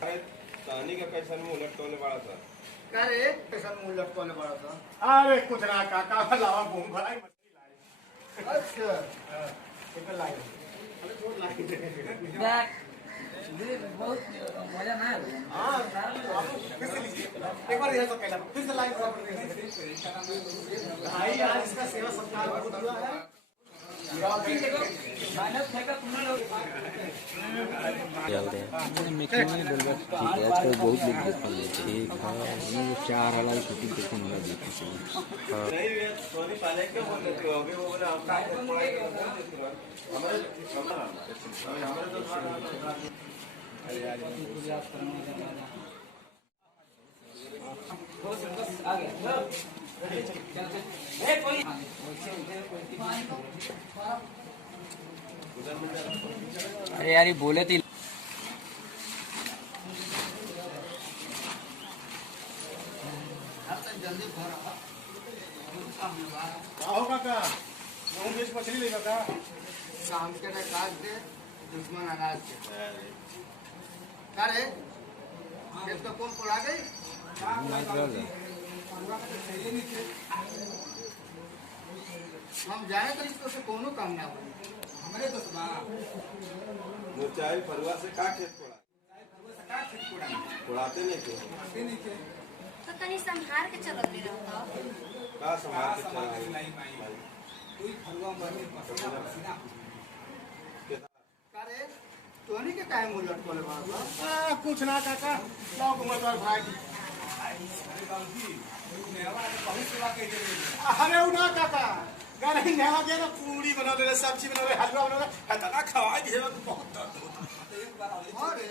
कहानी का कैसा मुंह लटकौले बड़ा था। अरे कैसा मुंह लटकौले बड़ा था। अरे कुछ ना काका लावा घूम भरा मछली लाई। अच्छा कितना लाई? अरे बहुत लाइन बहुत मजा ना है। हाँ फिर से लीजिए एक बार यह तो कहना फिर से लाइन भाई आज इसका सेवा सत्कार बहुत हुआ है। आजकल बहुत लोग देखते हैं। ठीक है 4 अलग शूटिंग करके मिला देखते हैं। नहीं सोनी पाले क्यों बोल रहे थे अभी वो बोला अरे यार ये बोले थे जल्दी होगा का वो बेच मछली लेगा का शाम के काज दे दुश्मन अनाज के अरे खेत तो कौन पड़ा गई हम जाए तो इसको से कोनो काम ना हो हमारे तो चाय फरुआ से का खेत पड़ा उड़ाते नहीं थे तो तनी संभाल के चलत भी रहता का संभाल के चला कोई फरुआ मरने अरे तोनी के काहे मुंह लटकोले बड़ा कुछ ना काका लाओ घुमतवार भाई अरे वो ना काका गाना नेवा के ना पूरी बना ले सब्जी बना ले हलवा बना ले इतना खवा दिए तो बहुत दर्द होता अरे